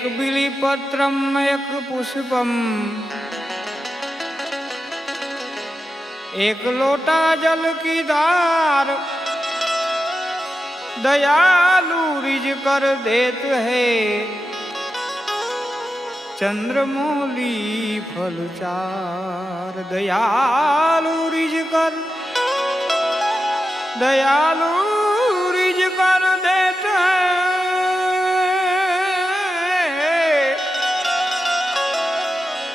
एक बिलीपत्रम एक पुष्पम एक लोटा जल की धार दयालु रिज कर देत है चंद्रमौली फल चार। दयालु रिज कर देत है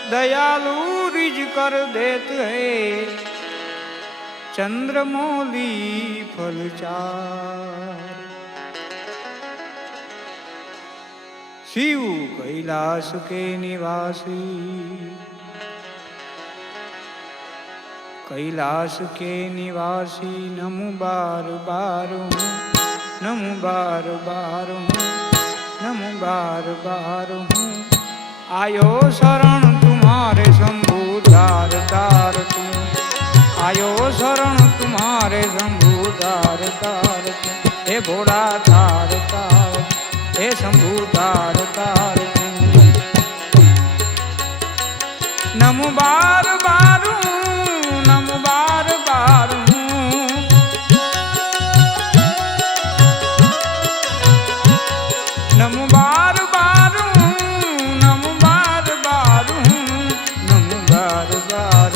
दयालु रिज कर देत है चंद्रमौली फल चार। शिव कैलाश के निवासी कैलाश के निवासी नमु बार बार हूँ नमु बार बार हूँ नमु बार बार हूँ। आयो शरण तुम्हारे शंभु दार तार तू आयो शरण तुम्हारे शंभु दार तार तू हे भोला तार तार हे शंभु तार तार नमु बार बार नमु बार बार नमु बार बार नमु बार बार नमु बार बार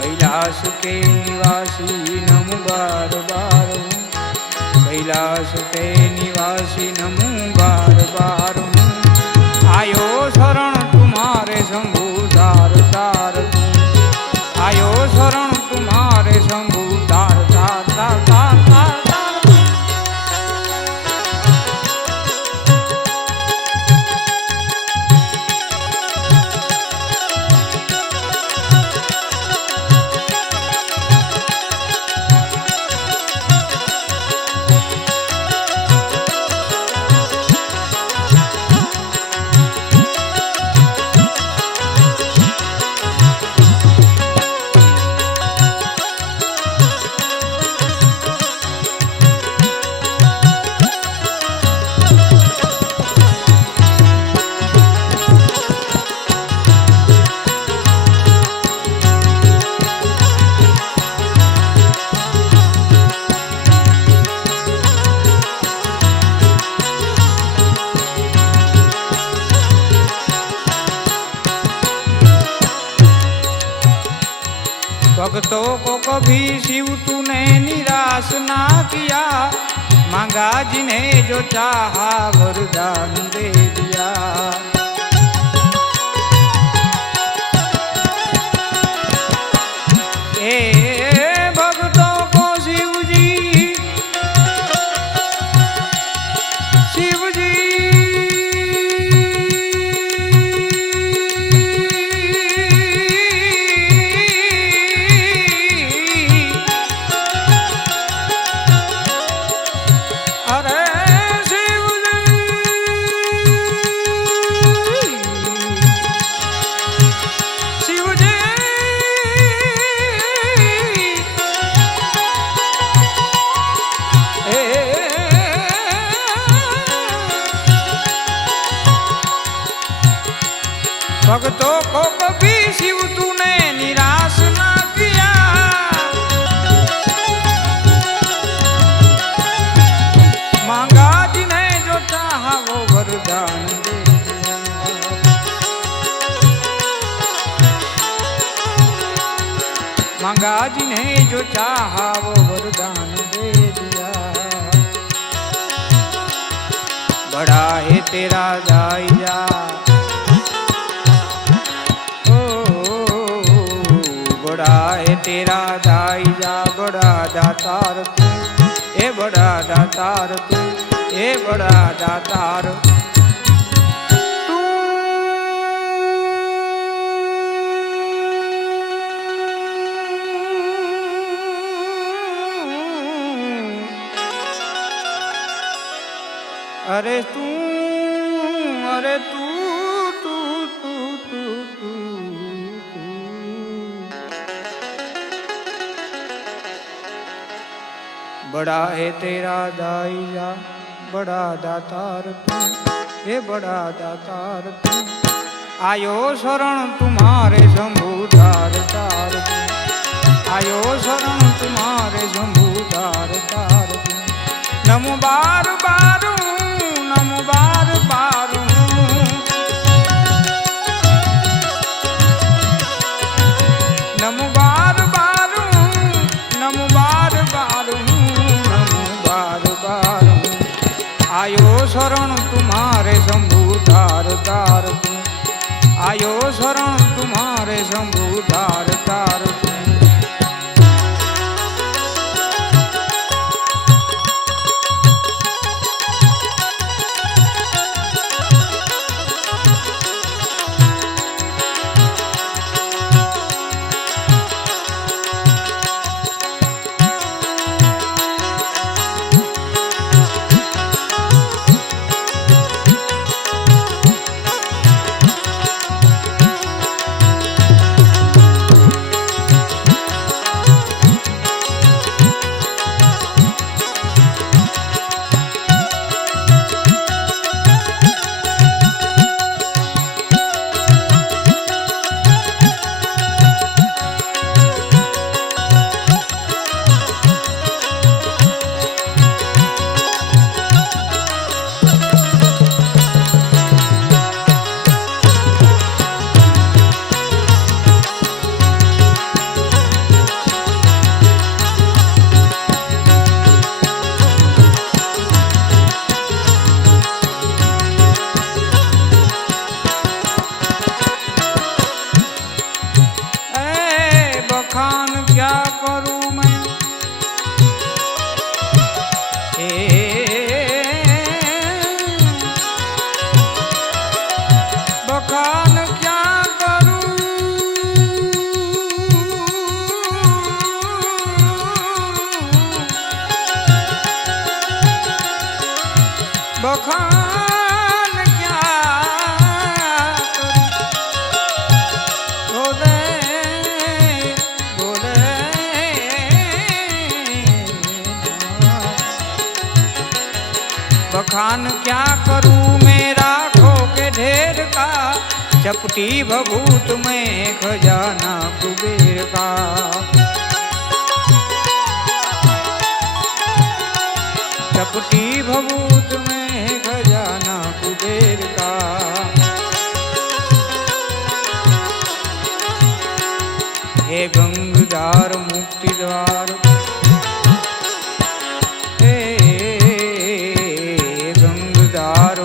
कैलाश के निवासी नमु बार बार कैलाश के निवासी नमु बार बार आयो शरण तुम्हारे शंभु दार तार आयो शरण तुम्हारे शंभु दार तार तार तार तार। भक्तों को कभी शिव तूने निराश ना किया मांगा जिन्हें जो चाहा वरदान दे दिया। भक्तों को शिव जी भक्तों को कभी शिव तूने निराश ना किया मांगा जिन्हें जो चाहा वो वरदान दे दिया। मांगा जिन्हें जो चाहा वो वरदान दे दिया। बड़ा है तेरा दाईया बड़ा है तेरा दाईया बड़ा दातार तू ए बड़ा दातार तू ए बड़ा दातार तू। अरे तू बड़ा है तेरा दाईया बड़ा दातार तू, हे बड़ा दातार तू। आयो शरण तुम्हारे शंभु तार तार तू, आयो शरण तुम्हारे शंभु तार तार तू। नमो बार बारू, नमो बार बारू, नमो बार बारू, नमो बार बारू, नमो बार बारू। आयो शरण तुम्हारे शंभु तार तार तू, आयो शरण तुम्हारे शंभु तार तार तू। बखान क्या करूं मैं, बखान क्या करूं, बखान क्या करूं। बखान क्या करूं मेरा खो के ढेर का, चपटी भभूत में खजाना कुबेर का। चपटी भभूत में खजाना कुबेर का। हे गंगधार मुक्ति द्वार,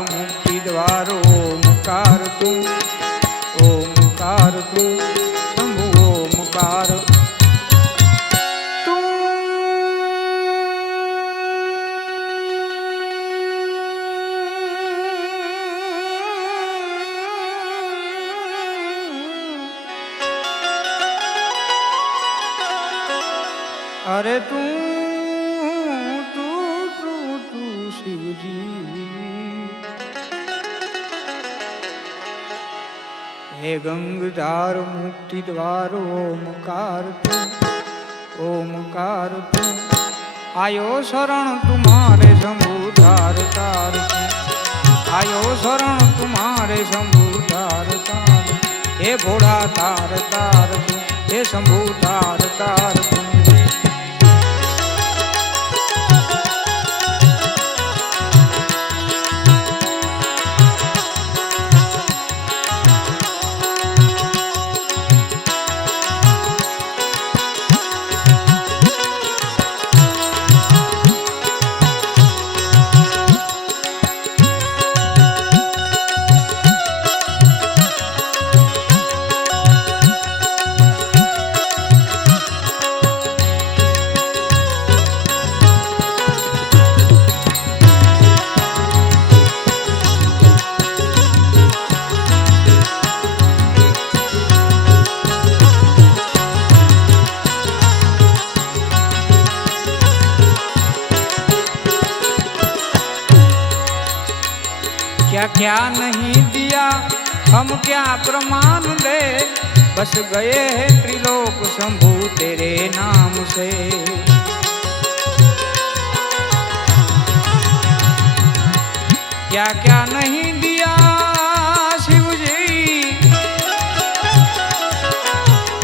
मुक्ति द्वार ओमकार तू, ओमकार तू, शंभु ओमकार तू। अरे तू तू तू तू शिव जी, हे गंगधार मुक्ति द्वार ओमकार तू, ओमकार तू। आयो शरण तुम्हारे शंभु तार तार तू, आयो शरण तुम्हारे शंभु तार तार। हे भोला तार तार तू, हे शंभु तार तार तू। क्या क्या नहीं दिया हम क्या प्रमाण दे, बस गए हैं त्रिलोक शंभु तेरे नाम से। क्या क्या नहीं दिया शिव जी,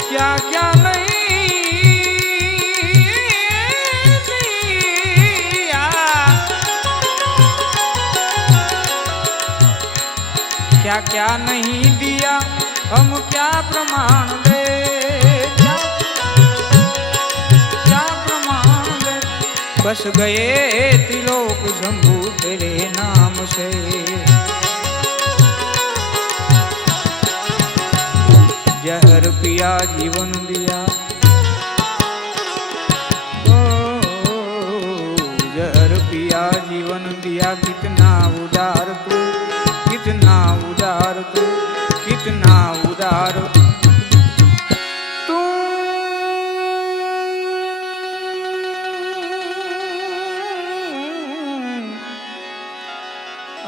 क्या क्या नहीं दिया, क्या क्या नहीं दिया, हम क्या प्रमाण दे, क्या प्रमाण दे। बस गए त्रिलोक शंभू तेरे नाम से, जहर पिया जीवन दिया, ओ जहर पिया जीवन दिया। कितना उदार तू, कितना उदार तू, कितना उदार तू।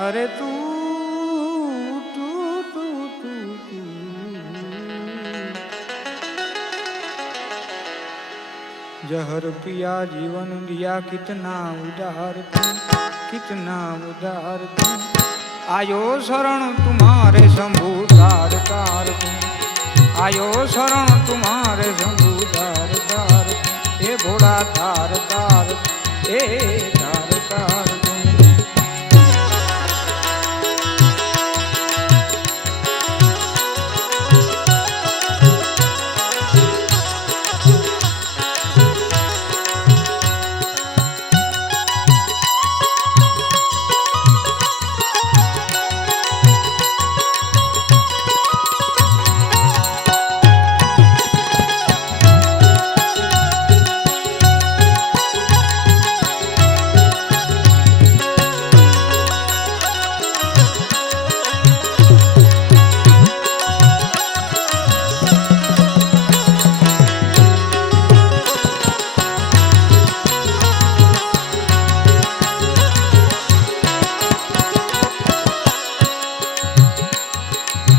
अरे तू तू तू तू तू जहर पिया जीवन दिया। कितना उदार तू, कितना उदार तू। आयो शरण तुम्हारे शंभू तार तार तू, आयो शरण तुम्हारे शंभू तार तार। ए भोला तार तार, ए तार तार तू।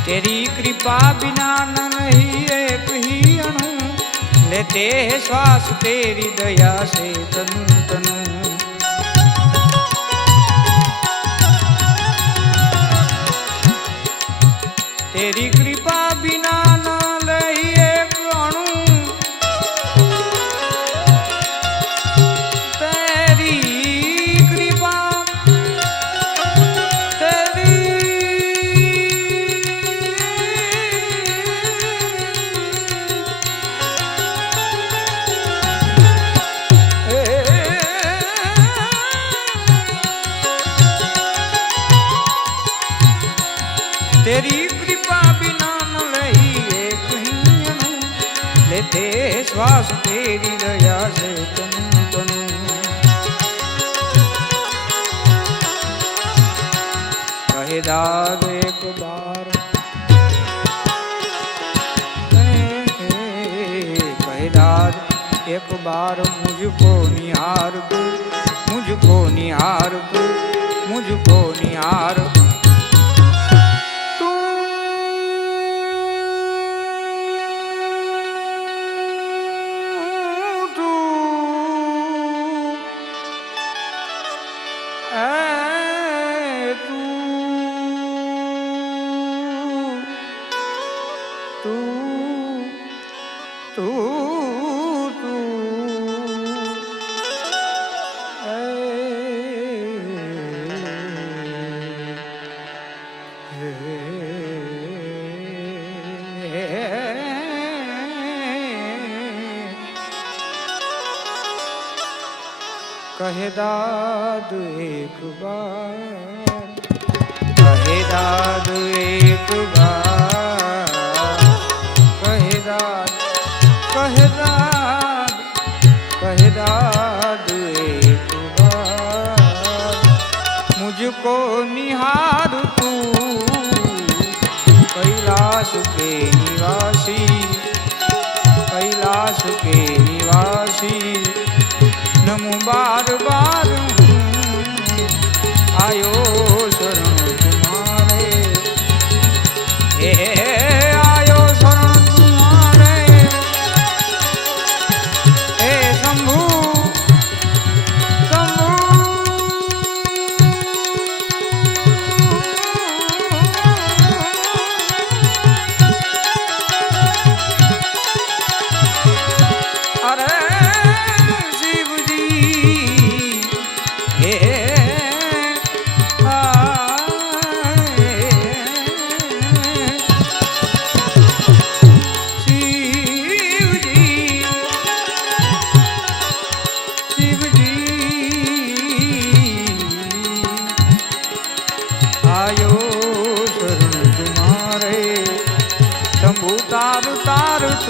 तेरी कृपा बिना न नहीं एक ही अणु, लेते हैं श्वास तेरी दया से तनु तनु। तेरी कृपा बिना न नहीं एक अणु, तेरी कृपा तेरी तेरी कृपा बिना न लही एक ही अणु, लेते श्वास तेरी दया से तनु तनु। कहे दाद एक बार, कहे दाद एक बार मुझको निहार तू, मुझको निहार तू, मुझको निहार तू तू तू कहे दाद एक बार, कहे दाद एक बार, कहे दाद, कहे दाद, कहे दाद एक बार। मुझको निहार तू कैलाश के निवासी, कैलाश के निवासी। नमो बार बार आयो शरण तुम्हारे, आयो शरण तुम्हारे।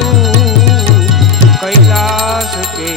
तू कैलाश के